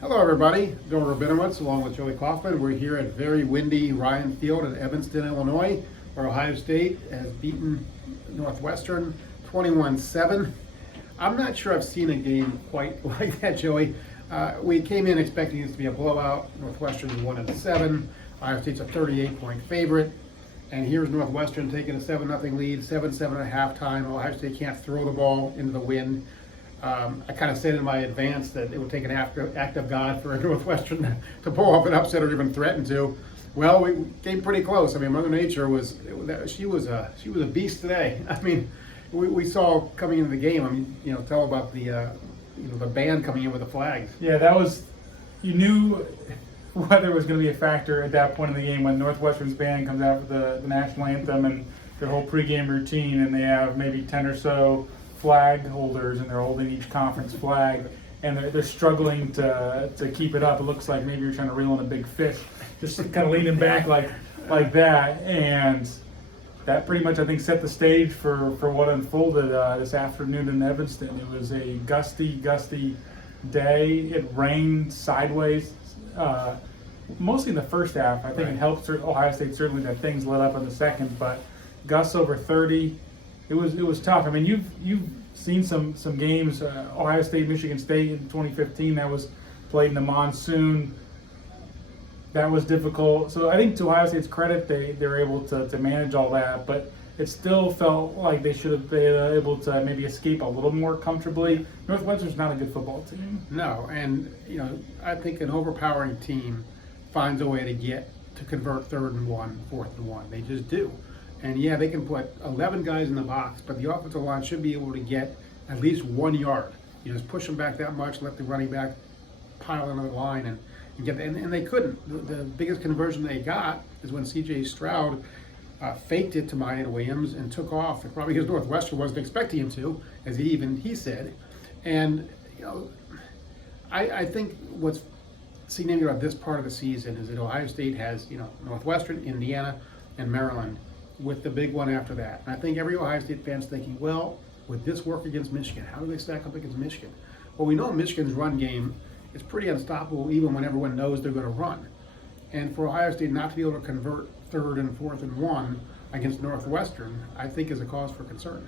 Hello, everybody. Bill Rabinowitz along with Joey Kaufman. We're here at very windy Ryan Field in Evanston, Illinois, where Ohio State has beaten Northwestern 21-7. I'm not sure I've seen a game quite like that, Joey. We came in expecting this to be a blowout. Northwestern 1-7. Ohio State's a 38-point favorite. And here's Northwestern taking a 7-0 lead, 7-7 at halftime. Ohio State can't throw the ball into the wind. I kind of said in my advance that it would take an act of God for Northwestern to pull off an upset or even threaten to. Well, we came pretty close. I mean, Mother Nature she was a beast today. I mean, we saw coming into the game. I mean, tell about the the band coming in with the flags. Yeah, you knew weather was going to be a factor at that point in the game when Northwestern's band comes out with the national anthem and their whole pregame routine, and they have maybe 10 or so flag holders, and they're holding each conference flag, and they're struggling to keep it up. It looks like maybe you're trying to reel in a big fish, just kind of leaning back like that, and that pretty much, I think, set the stage for what unfolded this afternoon in Evanston. It was a gusty day. It rained sideways, mostly in the first half. I think It helped Ohio State certainly that things lit up in the second, but gusts over 30. It was tough. I mean, you've seen some games, Ohio State, Michigan State in 2015, that was played in the monsoon. That was difficult. So I think to Ohio State's credit, they were able to manage all that, but it still felt like they should have been able to maybe escape a little more comfortably. Northwestern's not a good football team. No, and I think an overpowering team finds a way to convert 3rd and 1, 4th and 1. They just do. And yeah, they can put 11 guys in the box, but the offensive line should be able to get at least 1 yard. You just push them back that much, let the running back pile into the line, and get. And they couldn't. The biggest conversion they got is when C.J. Stroud faked it to Mayan Williams and took off. Probably because Northwestern wasn't expecting him to, as he said. And I think what's significant about this part of the season is that Ohio State has Northwestern, Indiana, and Maryland, with the big one after that. And I think every Ohio State fan's thinking, well, would this work against Michigan? How do they stack up against Michigan? Well, we know Michigan's run game is pretty unstoppable even when everyone knows they're going to run. And for Ohio State not to be able to convert 3rd and 4th and 1 against Northwestern, I think is a cause for concern.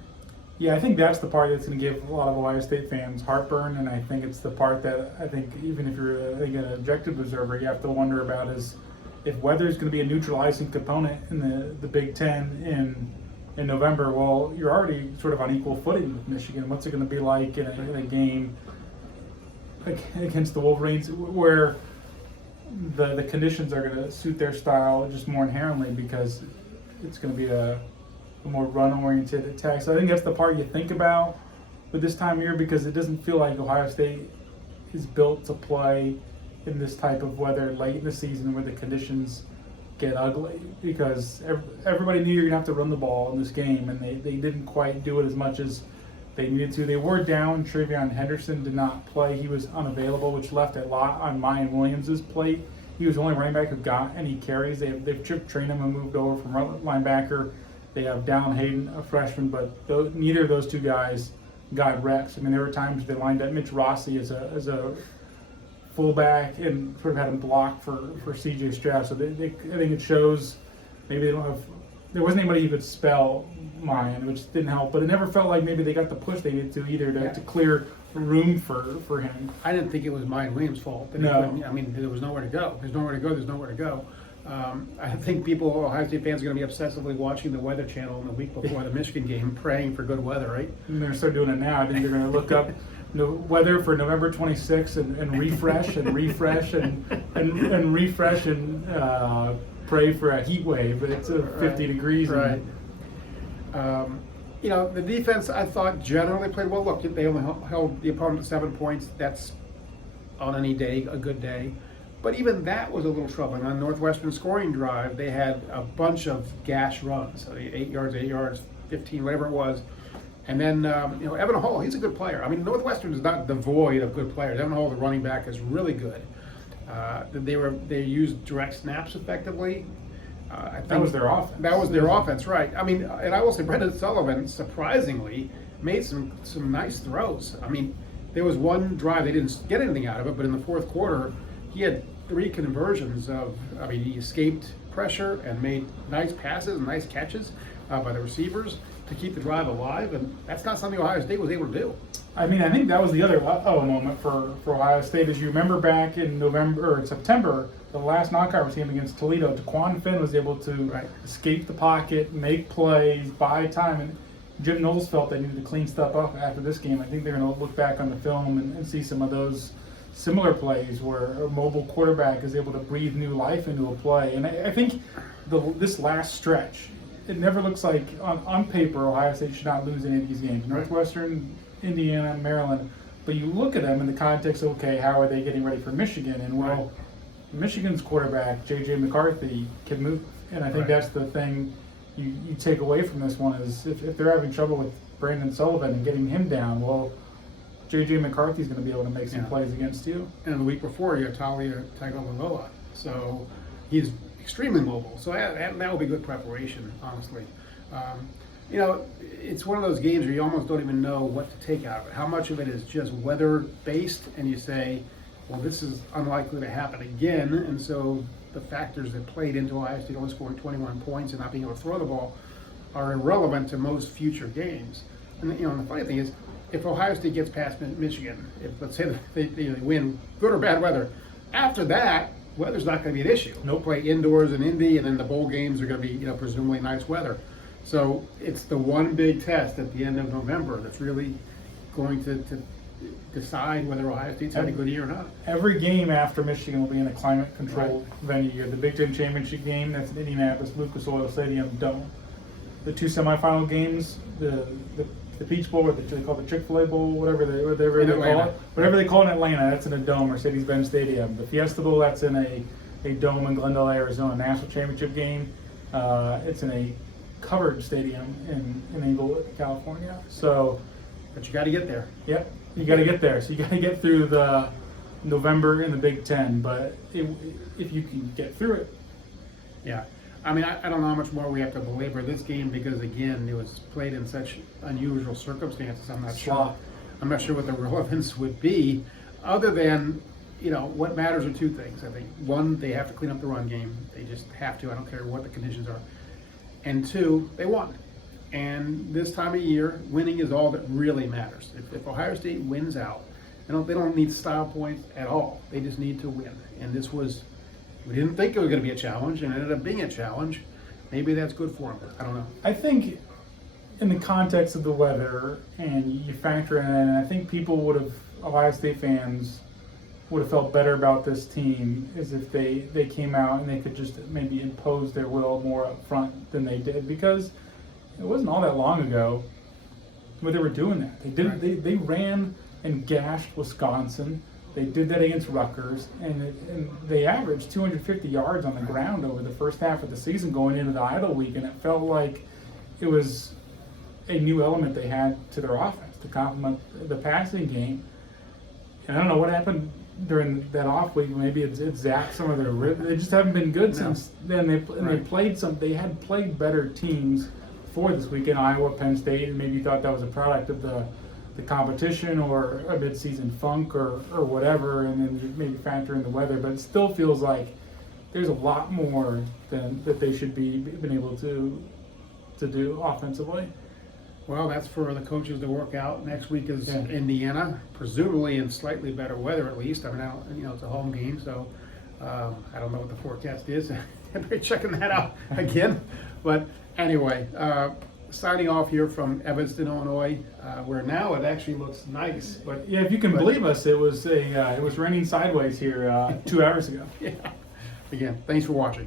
Yeah, I think that's the part that's going to give a lot of Ohio State fans heartburn, and I think it's the part that I think even if you're an objective observer, you have to wonder about is if weather is going to be a neutralizing component in the Big Ten in November. Well, you're already sort of on equal footing with Michigan. What's it going to be like in a game against the Wolverines where the conditions are going to suit their style just more inherently because it's going to be a more run-oriented attack. So I think that's the part you think about with this time of year, because it doesn't feel like Ohio State is built to play in this type of weather late in the season where the conditions get ugly, because everybody knew you're going to have to run the ball in this game, and they didn't quite do it as much as they needed to. They were down. Travion Henderson did not play. He was unavailable, which left a lot on Mayan Williams' plate. He was the only running back who got any carries. They've Chip Trainum and moved over from linebacker. They have Dallin Hayden, a freshman, but neither of those two guys got reps. I mean, there were times they lined up Mitch Rossi as a fullback and sort of had him block for C.J. Stroud. So I think it shows maybe they don't have. There wasn't anybody who could spell Mayan, which didn't help. But it never felt like maybe they got the push they needed to either to clear room for him. I didn't think it was Mayan Williams' fault. No. I mean, there was nowhere to go. There's nowhere to go. I think Ohio State fans are going to be obsessively watching the Weather Channel in the week before the Michigan game, praying for good weather, right? And they're going to start doing it now. I think they're going to look up weather for November 26th and refresh and refresh and refresh and pray for a heat wave, but it's 50 degrees. Right. The defense, I thought, generally played well. Look, they only held the opponent to 7 points. That's on any day a good day. But even that was a little troubling. On Northwestern scoring drive, they had a bunch of gash runs, 8 yards, 15, whatever it was. And then, Evan Hall, he's a good player. I mean, Northwestern is not devoid of good players. Evan Hall, the running back, is really good. They used direct snaps effectively. I think that was their offense. That was their offense, right. I mean, and I will say Brendan Sullivan, surprisingly, made some nice throws. I mean, There was one drive, they didn't get anything out of it, but in the fourth quarter, he had 3 conversions he escaped pressure and made nice passes and nice catches by the receivers to keep the drive alive, and that's not something Ohio State was able to do. I mean, I think that was the other moment for Ohio State. As you remember back in November or September, the last knockout game against Toledo, DeQuan Finn was able to escape the pocket, make plays, buy time, and Jim Knowles felt they needed to clean stuff up after this game. I think they're going to look back on the film and see some of those similar plays where a mobile quarterback is able to breathe new life into a play. And I think this last stretch, it never looks like, on paper, Ohio State should not lose any of these games. Northwestern, Indiana, Maryland. But you look at them in the context of, okay, how are they getting ready for Michigan? And, well, Michigan's quarterback, J.J. McCarthy, can move. And I think that's the thing you take away from this one is if they're having trouble with Brandon Sullivan and getting him down, well, J.J. McCarthy's going to be able to make some plays against you. And the week before, you had Talia Tagovailoa. So he's extremely mobile. So that will be good preparation, honestly. It's one of those games where you almost don't even know what to take out of it. How much of it is just weather-based, and you say, well, this is unlikely to happen again, and so the factors that played into Ohio State only scoring 21 points and not being able to throw the ball are irrelevant to most future games. And the funny thing is, if Ohio State gets past Michigan, if let's say they win, good or bad weather, after that, weather's not going to be an issue. No play indoors in Indy, and then the bowl games are going to be, presumably nice weather. So it's the one big test at the end of November that's really going to decide whether Ohio State's had a good year or not. Every game after Michigan will be in a climate-controlled venue. You have the Big Ten Championship game, that's in Indianapolis, Lucas Oil Stadium, Dome. The 2 semifinal games, the Peach Bowl, what they call the Chick-fil-A Bowl, whatever they call it. Whatever they call it in Atlanta, that's in a dome, Mercedes-Benz Stadium. The Fiesta Bowl, that's in a dome in Glendale, Arizona. National Championship game, it's in a covered stadium in Inglewood, California. So, but you got to get there. Yep, you got to get there. So you got to get through the November in the Big Ten. But if you can get through it, yeah. I mean, I don't know how much more we have to belabor this game because, again, it was played in such unusual circumstances. I'm not sure what the relevance would be, other than, what matters are 2 things. I think, 1, they have to clean up the run game. They just have to. I don't care what the conditions are. And 2, they won. And this time of year, winning is all that really matters. If Ohio State wins out, they don't need style points at all. They just need to win. And this was. We didn't think it was going to be a challenge, and it ended up being a challenge. Maybe that's good for them. I don't know. I think in the context of the weather, and you factor in, I think Ohio State fans would have felt better about this team is if they came out and they could just maybe impose their will more up front than they did, because it wasn't all that long ago where they were doing that. They ran and gashed Wisconsin. They did that against Rutgers, and they averaged 250 yards on the ground over the first half of the season going into the idle week, and it felt like it was a new element they had to their offense to complement the passing game. And I don't know what happened during that off week. Maybe it zapped some of their rhythm. They just haven't been good since then. They had played better teams before this weekend, Iowa, Penn State, and maybe you thought that was a product of the competition or a mid-season funk or whatever, and then maybe factor in the weather. But it still feels like there's a lot more that they should been able to do offensively. Well, that's for the coaches to work out. Next week is Indiana, presumably in slightly better weather at least. I mean, it's a home game, so I don't know what the forecast is. I'm checking that out again. But anyway, signing off here from Evanston, Illinois, where now it actually looks nice. But yeah, if you can believe us, it was raining sideways here 2 hours ago. Yeah. Again, thanks for watching.